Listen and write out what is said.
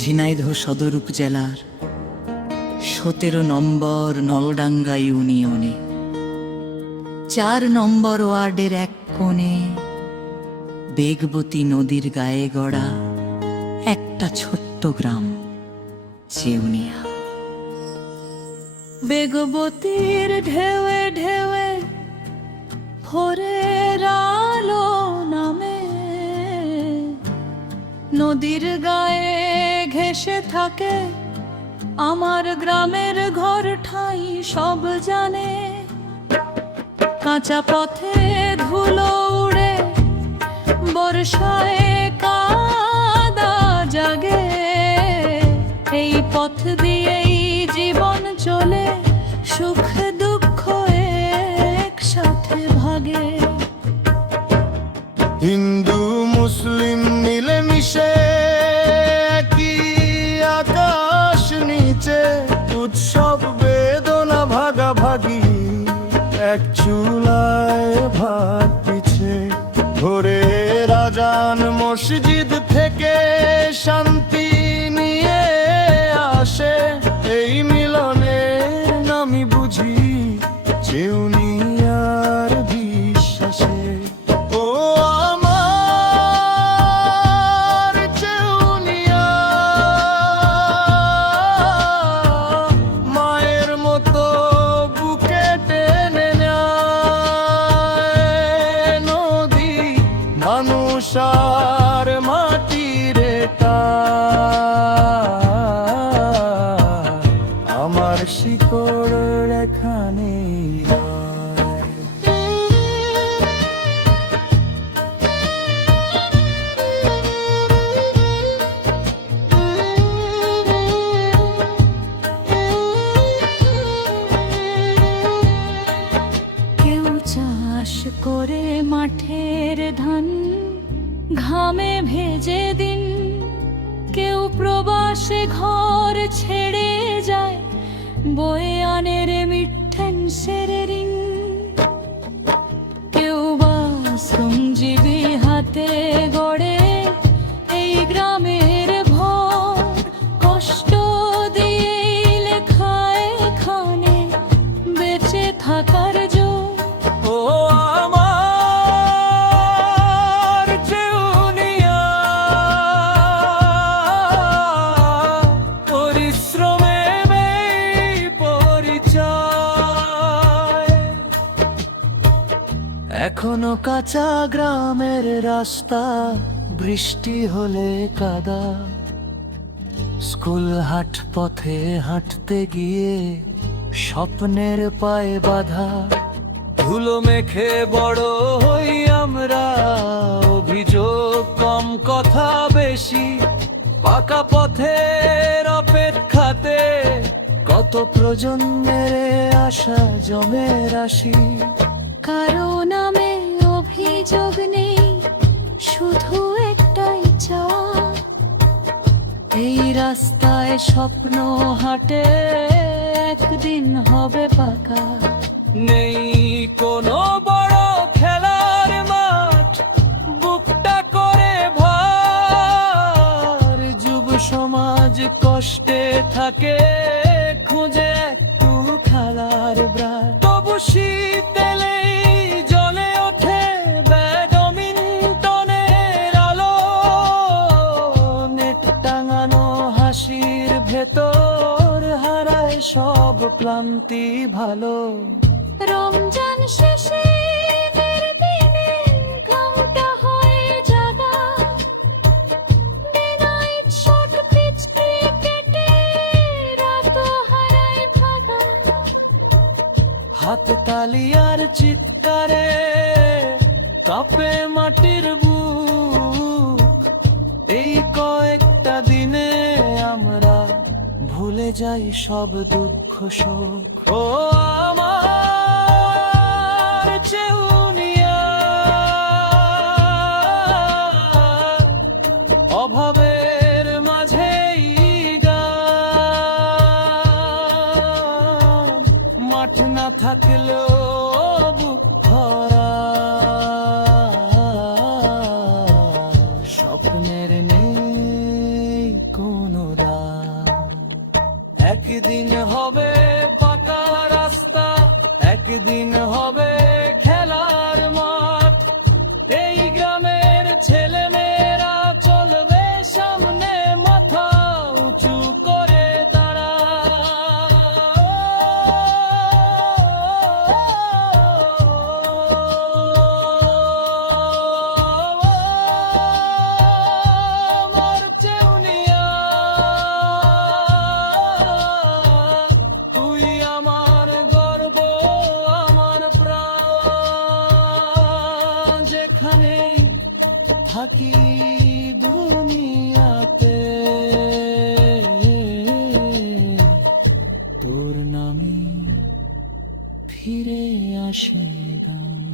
ঝিনাইদহ সদর উপজেলার 17 নম্বর নলডাঙ্গা ইউনিয়নে 4 নম্বর ওয়ার্ডের এক কোণে বেগবতী নদীর গায়ে গড়া একটা ছোট্ট গ্রাম চেউনিয়া। বেগবতীর ঢেউয়ে ঢেউয়ে ভোরের আলো নামে, নদীর গায়ে ঘেঁষে থাকে আমার গ্রামের ঘর ঠাই সব জানে। কাঁচা পথে ধুলো উড়ে, বর্ষায় কাদা জাগে, এই পথ দিয়েই জীবন চলে, সুখ দুঃখ একসাথে ভাগে। হিন্দু মুসলিম মিলেমিশে কি আকাশ নিচে, উৎসব বেদনা ভাগাভাগি, এক চুলায় ভাত পিছে। ভোরের আজান মসজিদ থেকে শান্তি নিয়ে আসে, এই মিলনের নামই বুঝি চেউনিয়ার বিশ্বাসে। ও আমার চেউনিয়া, মায়ের মতো বুকে টেনে নেয় নদী, মানুষ আর মাটির আমার শিকড় এখানে। কেউ চাষ করে মাঠের ধান ঘামে ভেজে দিন, কেউ প্রবাসে ঘর ছেড়ে যায় বয়ে আনে রেমিটেন্সের ঋণ। কেউ বা শ্রমজীবী হাতে গড়ে এই গ্রামের ভর, কষ্ট দিয়ে লেখায় এখানে বেঁচে থাকার জোর। ও আমার চেউনিয়া, পরিশ্রমে পরিচয়। এখনো কাঁচা গ্রামের রাস্তা, বৃষ্টি হলে কাদা, স্কুল হাট পথে হাঁটতে গিয়ে স্বপ্নের পায়ে বাধা। ধুলো মেখে বড় হই আমরা, অভিযোগ কম কথা বেশি, পাকা পথের অপেক্ষাতে কত প্রজন্মের আশা জমে রাশি। কারো নামে অভিযোগ নেই, শুধু একটাই চাওয়া, এই রাস্তায় স্বপ্ন হাঁটে একদিন হবে পাকা। নেই কোনো বড় খেলার মাঠ, বুকটা করে ভার, যুব সমাজ কষ্টে থাকে খুঁজে একটু খেলার ব্রার। তবু শীতেলেই জ্বলে ওঠে ব্যাডমিন্টনের আলো, নেট টাঙানো হাসির ভেতর হারায় সব ক্লান্তি ভালো। রমজান শেষে ঈদের দিনে ঘামটা হয়ে জাগা, ডে নাইট শট পিচ ক্রিকেটে রাতও হারায় ভাগা। হাত তালি আর চিৎকারে কাঁপে মাটির বুক, এই কয়েকটা দিনে আমরা ভুলে যাই সব দুঃখ শোক। ও আমার চেউনিয়া, অভাবের মাঝেই গান, মাঠ না থাকলেও বুক ভরা, স্বপ্নের নেই কোনো একদিন হবে খেলার মাঠ, এই গ্রামের ছেলে মেয়েরা চলবে সামনে, মাথা উঁচু করে দাঁড়া। আমার চেউনিয়া, তুই আমার গর্ব, আমার প্রাণ, যেখানে থাকি দুনিয়াতে তোর নামে ফিরে আসে গান।